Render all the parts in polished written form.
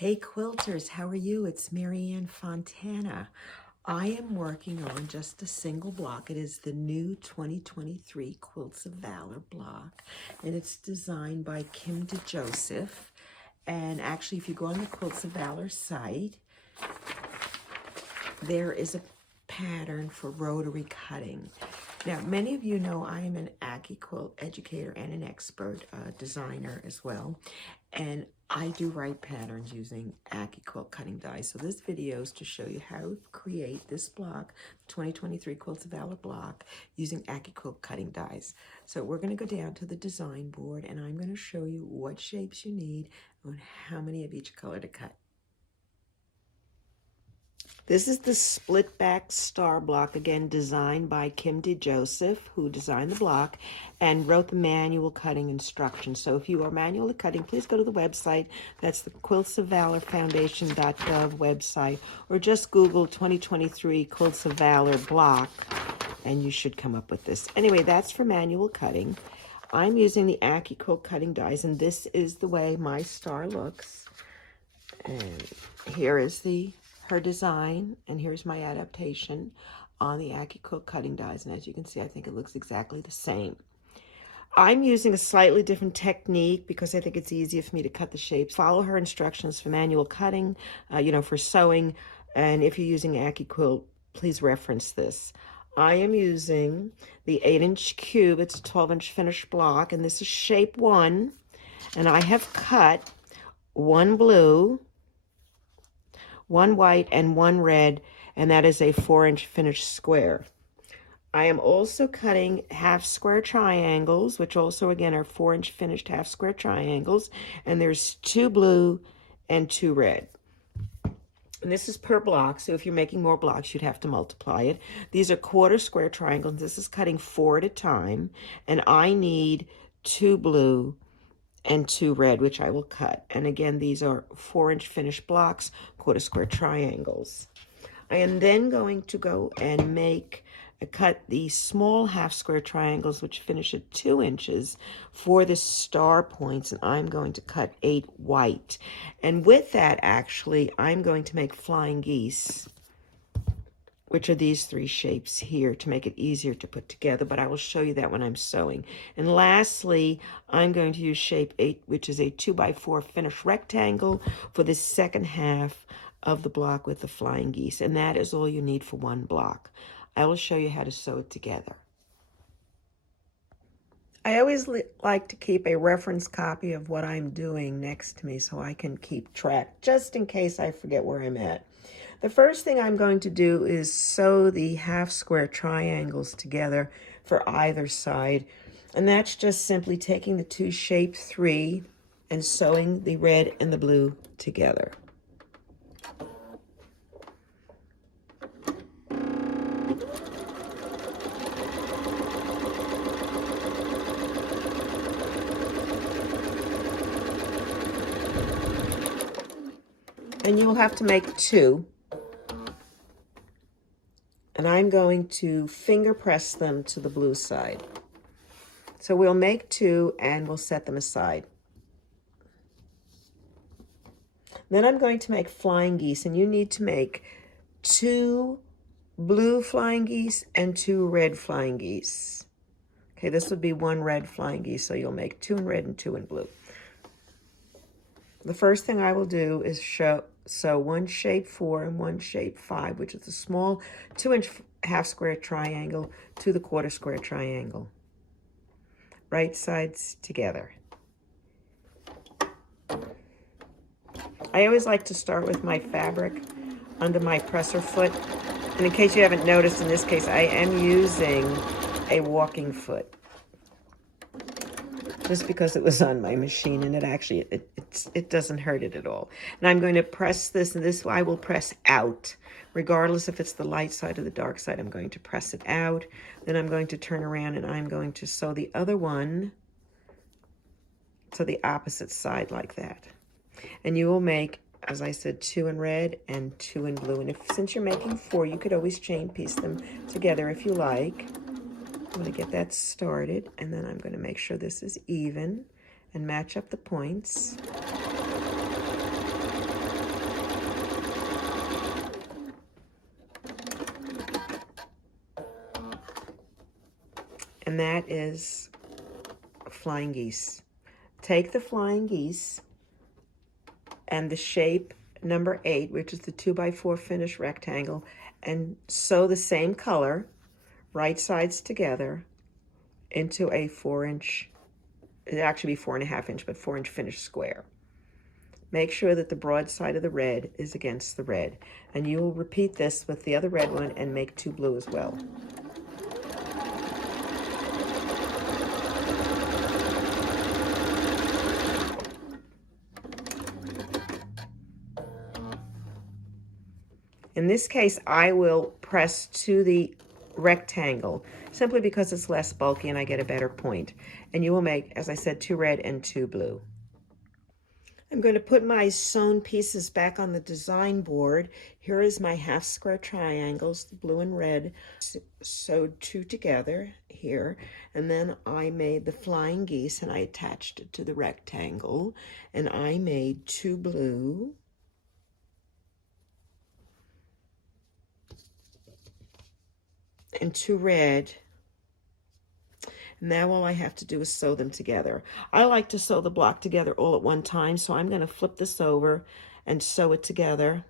Hey quilters, how are you? It's Marianne Fontana. I am working on just a single block. It is the new 2023 Quilts of Valor block, and it's designed by Kim DeJoseph. And actually, if you go on the Quilts of Valor site, there is a pattern for rotary cutting. Now, many of you know I am an AccuQuilt educator and an expert designer as well. And I do write patterns using AccuQuilt cutting dies. So this video is to show you how to create this block, 2023 Quilts of Valor block, using AccuQuilt cutting dies. So we're going to go down to the design board and I'm going to show you what shapes you need and how many of each color to cut. This is the split back star block, again designed by Kim DeJoseph, who designed the block and wrote the manual cutting instructions. So if you are manually cutting, please go to the website. That's the Quilts of Valor Foundation.gov website, or just Google 2023 Quilts of Valor block and you should come up with this. Anyway, that's for manual cutting. I'm using the AccuQuilt cutting dies, and this is the way my star looks. And here is her design, and here's my adaptation on the AccuQuilt cutting dies. And as you can see, I think it looks exactly the same. I'm using a slightly different technique because I think it's easier for me to cut the shapes. Follow her instructions for manual cutting, for sewing. And if you're using AccuQuilt, please reference this. I am using the 8-inch cube. It's a 12-inch finished block, and this is shape 1. And I have cut 1 blue, 1 white, and 1 red, and that is a 4-inch finished square. I am also cutting half square triangles, which also again are 4-inch finished half square triangles, and there's 2 blue and 2 red. And this is per block, so if you're making more blocks, you'd have to multiply it. These are quarter square triangles. This is cutting 4 at a time, and I need 2 blue and 2 red, which I will cut. And again, these are 4-inch finished blocks, quarter square triangles. I am then going to go and cut the small half square triangles, which finish at 2 inches for the star points, and I'm going to cut 8 white. And with that, actually, I'm going to make flying geese, which are these 3 shapes here, to make it easier to put together, but I will show you that when I'm sewing. And lastly, I'm going to use shape 8, which is a 2x4 finished rectangle for the second half of the block with the flying geese, and that is all you need for 1 block. I will show you how to sew it together. I always like to keep a reference copy of what I'm doing next to me so I can keep track, just in case I forget where I'm at. The first thing I'm going to do is sew the half square triangles together for either side. And that's just simply taking the 2 shape 3 and sewing the red and the blue together. And you'll have to make 2. And I'm going to finger press them to the blue side. So we'll make 2 and we'll set them aside. Then I'm going to make flying geese, and you need to make 2 blue flying geese and 2 red flying geese. Okay, this would be 1 red flying geese, so you'll make 2 in red and 2 in blue. The first thing I will do is sew 1 shape 4 and 1 shape 5, which is a small 2-inch half square triangle to the quarter square triangle. Right sides together. I always like to start with my fabric under my presser foot. And in case you haven't noticed, in this case, I am using a walking foot, just because it was on my machine, and it actually, it doesn't hurt it at all. And I'm going to press this, and this I will press out. Regardless if it's the light side or the dark side, I'm going to press it out. Then I'm going to turn around and I'm going to sew the other one to the opposite side like that. And you will make, as I said, 2 in red and 2 in blue. And since you're making 4, you could always chain piece them together if you like. I'm going to get that started, and then I'm going to make sure this is even and match up the points. and that is flying geese. Take the flying geese and the shape number 8, which is the 2x4 finish rectangle, and sew the same color, right sides together, into a 4-inch, it'd actually be 4.5-inch, but 4-inch finished square. Make sure that the broad side of the red is against the red, and you will repeat this with the other red one and make 2 blue as well. In this case, I will press to the rectangle simply because it's less bulky and I get a better point. And you will make, as I said, 2 red and 2 blue. I'm going to put my sewn pieces back on the design board. Here is my half square triangles, the blue and red, sewed 2 together here. And then I made the flying geese and I attached it to the rectangle. And I made 2 blue. And 2 red. Now all I have to do is sew them together. I like to sew the block together all at one time, so I'm going to flip this over and sew it together.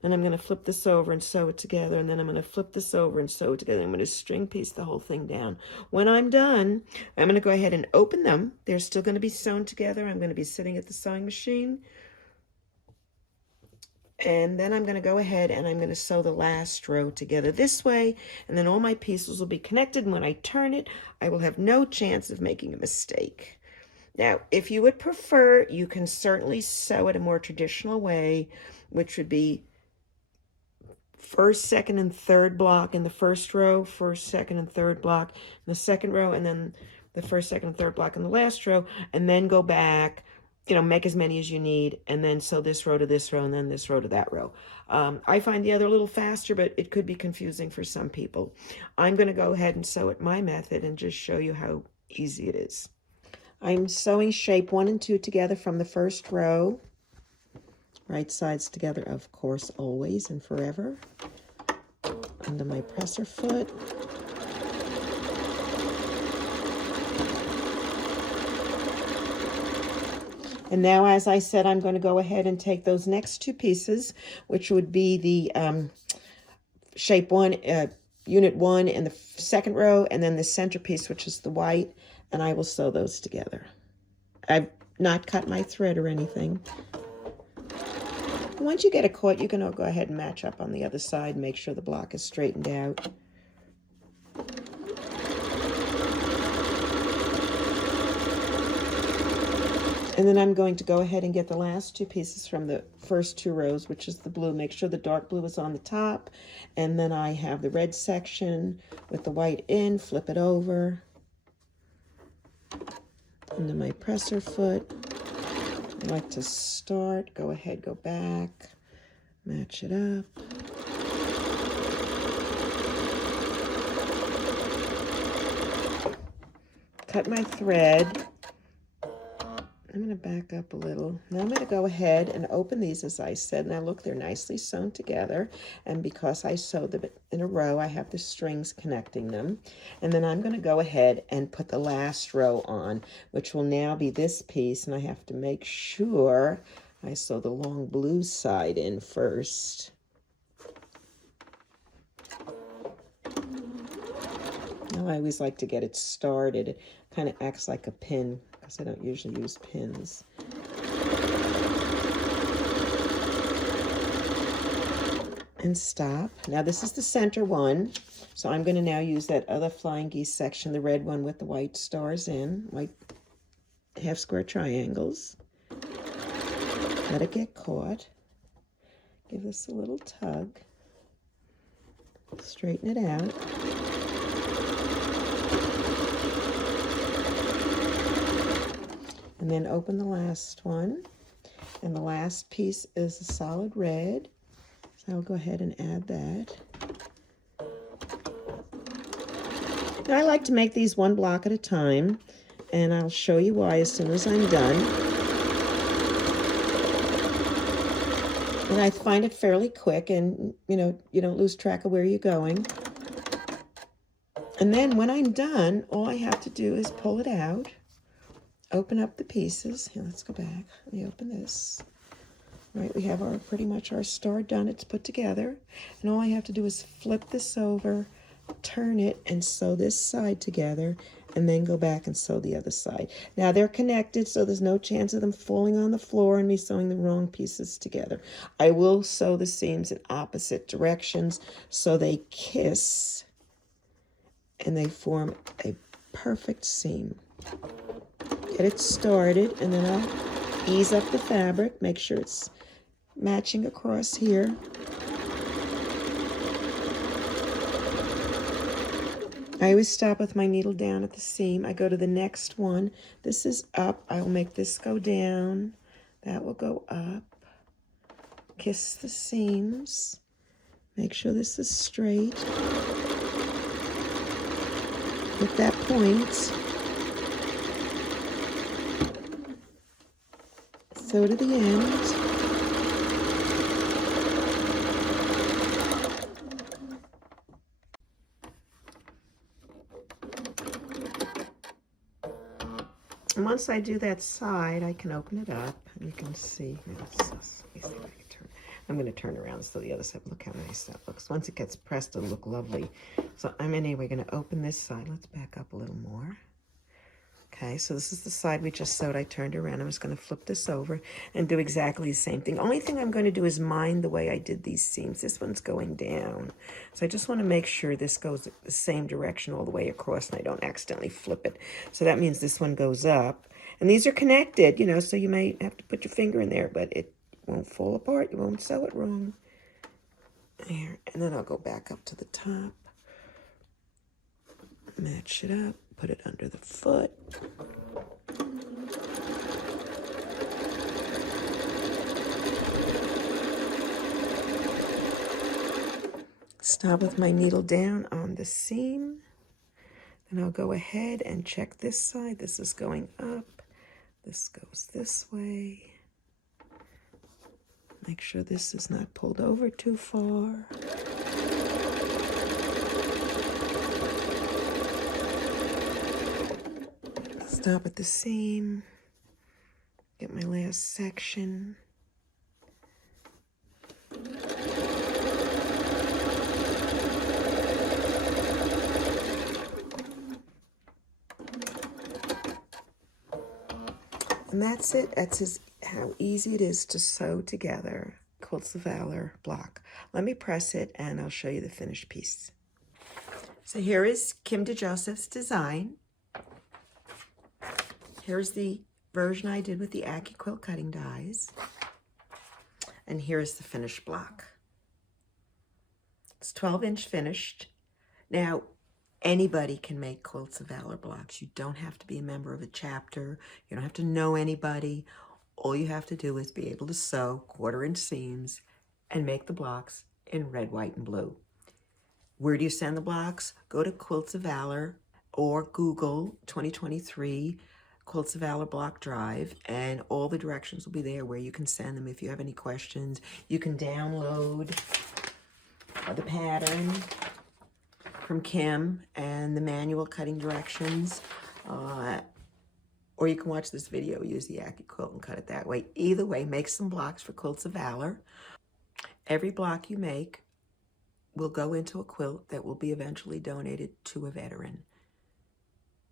Then I'm going to flip this over and sew it together, and then I'm going to flip this over and sew it together. I'm going to string piece the whole thing down. When I'm done, I'm going to go ahead and open them. They're still going to be sewn together. I'm going to be sitting at the sewing machine. And then I'm going to go ahead and I'm going to sew the last row together this way, and then all my pieces will be connected, and when I turn it, I will have no chance of making a mistake. Now, if you would prefer, you can certainly sew it a more traditional way, which would be first, second, and third block in the first row, first, second, and third block in the second row, and then the first, second, and third block in the last row, and then go back, you know, make as many as you need, and then sew this row to this row, and then this row to that row. I find the other a little faster, but it could be confusing for some people. I'm going to go ahead and sew it my method and just show you how easy it is. I'm sewing shape 1 and 2 together from the first row. Right sides together, of course, always and forever. Under my presser foot. And now, as I said, I'm going to go ahead and take those next 2 pieces, which would be the shape 1, unit 1 in the second row, and then the centerpiece, which is the white, and I will sew those together. I've not cut my thread or anything. Once you get it caught, you can go ahead and match up on the other side, make sure the block is straightened out. And then I'm going to go ahead and get the last 2 pieces from the first 2 rows, which is the blue. Make sure the dark blue is on the top. And then I have the red section with the white in, flip it over. Into my presser foot. I like to start, go ahead, go back, match it up. Cut my thread. I'm going to back up a little. Now I'm going to go ahead and open these, as I said. Now look, they're nicely sewn together. And because I sewed them in a row, I have the strings connecting them. And then I'm going to go ahead and put the last row on, which will now be this piece. And I have to make sure I sew the long blue side in first. Now I always like to get it started. It kind of acts like a pin, because I don't usually use pins. And stop. Now this is the center one, so I'm going to now use that other flying geese section, the red one with the white stars in, white half square triangles. Let it get caught. Give this a little tug. Straighten it out. And then open the last one. And the last piece is a solid red. So I'll go ahead and add that. Now I like to make these one block at a time, and I'll show you why as soon as I'm done. And I find it fairly quick, and you know, you don't lose track of where you're going. And then when I'm done, all I have to do is pull it out, open up the pieces. Here, let's go back. Let me open this. Right, we have our pretty much our star done. It's put together. And all I have to do is flip this over, turn it, and sew this side together, and then go back and sew the other side. Now they're connected, so there's no chance of them falling on the floor and me sewing the wrong pieces together. I will sew the seams in opposite directions so they kiss and they form a perfect seam. Get it started, and then I'll ease up the fabric, make sure it's matching across here. I always stop with my needle down at the seam. I go to the next one. This is up. I'll make this go down. That will go up. Kiss the seams. Make sure this is straight. Hit that point. Sew to the end. And once I do that side, I can open it up. And you can see. Let me see if I can turn. I'm going to turn around so the other side. Look how nice that looks. Once it gets pressed, it'll look lovely. So I'm anyway going to open this side. Let's back up a little more. Okay, so this is the side we just sewed. I turned around. I'm just going to flip this over and do exactly the same thing. Only thing I'm going to do is mind the way I did these seams. This one's going down. So I just want to make sure this goes the same direction all the way across and I don't accidentally flip it. So that means this one goes up. And these are connected, you know, so you may have to put your finger in there, but it won't fall apart. You won't sew it wrong. There, and then I'll go back up to the top. Match it up. Put it under the foot. Stop with my needle down on the seam. Then I'll go ahead and check this side. This is going up. This goes this way. Make sure this is not pulled over too far. Stop at the seam, get my last section. And that's it. That's how easy it is to sew together Quilts of Valor block. Let me press it and I'll show you the finished piece. So here is Kim DeJoseph's design. Here's the version I did with the AccuQuilt cutting dies. And here's the finished block. It's 12-inch finished. Now, anybody can make Quilts of Valor blocks. You don't have to be a member of a chapter. You don't have to know anybody. All you have to do is be able to sew 1/4-inch seams and make the blocks in red, white, and blue. Where do you send the blocks? Go to Quilts of Valor or Google 2023 Quilts of Valor block drive, and all the directions will be there where you can send them if you have any questions. You can download the pattern from Kim and the manual cutting directions, or you can watch this video, use the AccuQuilt and cut it that way. Either way, make some blocks for Quilts of Valor. Every block you make will go into a quilt that will be eventually donated to a veteran.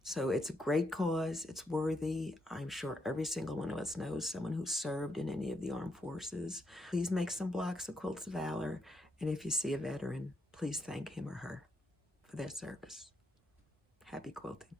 So it's a great cause. It's worthy. I'm sure every single one of us knows someone who served in any of the armed forces. Please make some blocks of Quilts of Valor. And if you see a veteran, please thank him or her for their service. Happy quilting.